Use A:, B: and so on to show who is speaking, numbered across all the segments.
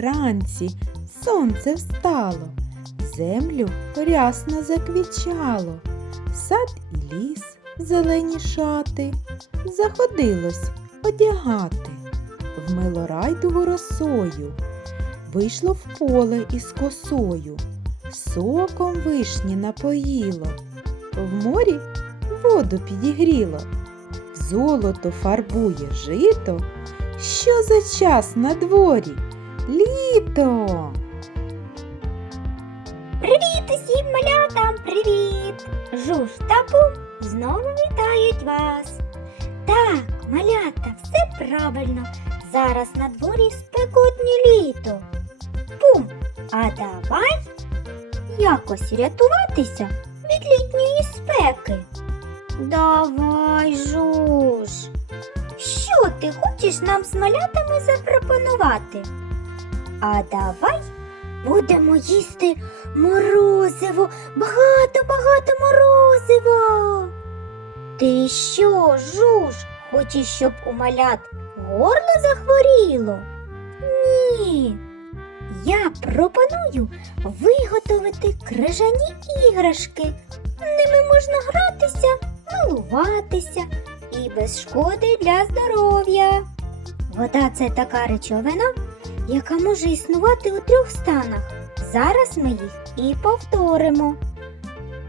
A: вранці сонце встало, землю рясно заквічало, сад і ліс зелені шати заходилось одягати, вмило райдуго росою, вийшло в поле із косою, соком вишні напоїло, в морі воду підігріло, в золото фарбує жито. Що за час на дворі? Літо!
B: Привіт усім малятам, привіт! Жуж та Бум знову вітають вас. Так, малята, все правильно. Зараз на дворі спекотні літо. Бум, а давай якось рятуватися від літньої спеки. Давай, жуж. Що ти хочеш нам з малятами запропонувати? А давай будемо їсти морозиво, багато-багато морозива. Ти що, жуж, хочеш, щоб у малят горло захворіло? Ні. Я пропоную виготовити крижані іграшки. Ними можна гратися, милуватися і без шкоди для здоров'я. Вода це така речовина, яка може існувати у трьох станах. Зараз ми їх і повторимо.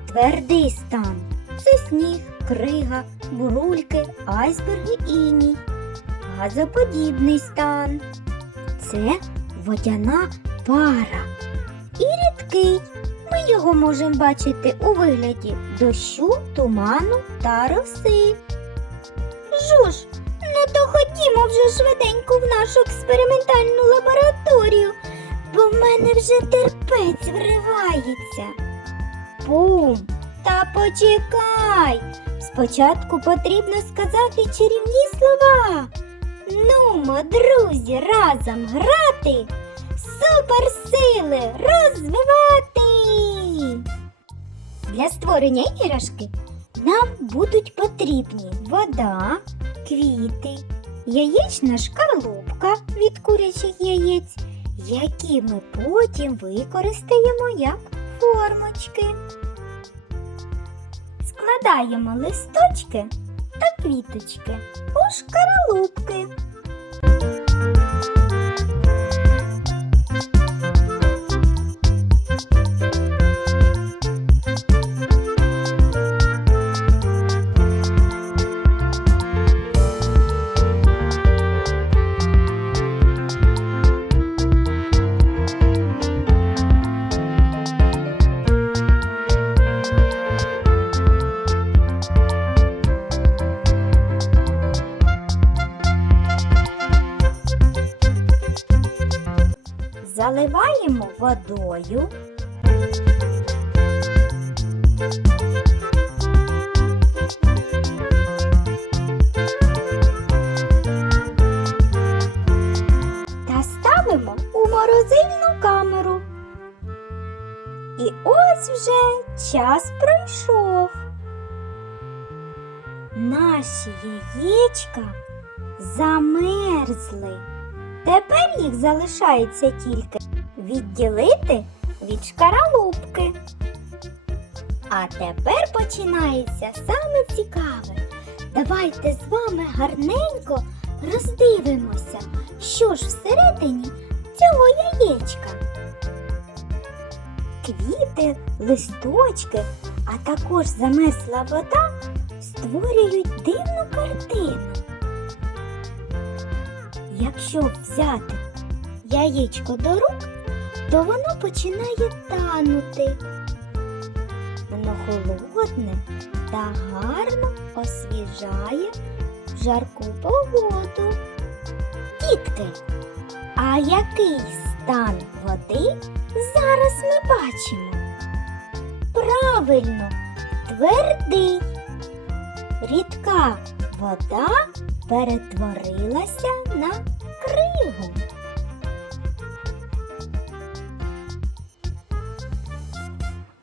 B: Твердий стан це сніг, крига, бурульки, айсберги іній. Газоподібний стан це водяна пара. І рідкий. Ми його можемо бачити у вигляді дощу, туману та роси. Жуж, то ходімо вже швиденько в нашу експериментальну лабораторію, бо в мене вже терпець вривається. Бум, та почекай. Спочатку потрібно сказати чарівні слова. Нумо, друзі, разом грати, суперсили розвивати. Для створення іграшки нам будуть потрібні вода, квіти, яєчна шкарлупка від курячих яєць, які ми потім використаємо як формочки. Складаємо листочки та квіточки у шкаралупки. Заливаємо водою. Та у морозильну камеру. І ось вже час пройшов. Наші яєчка замерзли. Тепер їх залишається тільки відділити від шкаралупки. А тепер починається саме цікаве. Давайте з вами гарненько роздивимося, що ж всередині цього яєчка. Квіти, листочки, а також замерзла вода створюють дивну картину. Якщо взяти яєчко до рук, то воно починає танути. Воно холодне та гарно освіжає жарку погоду. Дітки, а який стан води зараз ми бачимо? Правильно, твердий. Рідка вода перетворилася на кригу.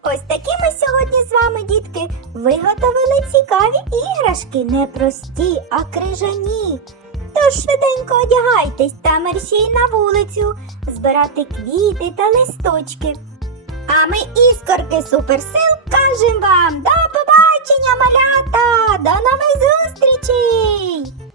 B: Ось такі ми сьогодні з вами, дітки, виготовили цікаві іграшки, не прості, а крижані. Тож швиденько одягайтесь та мерщій на вулицю, збирати квіти та листочки. А ми, іскорки суперсил, кажемо вам до побачення, малята! До нових зустрічей!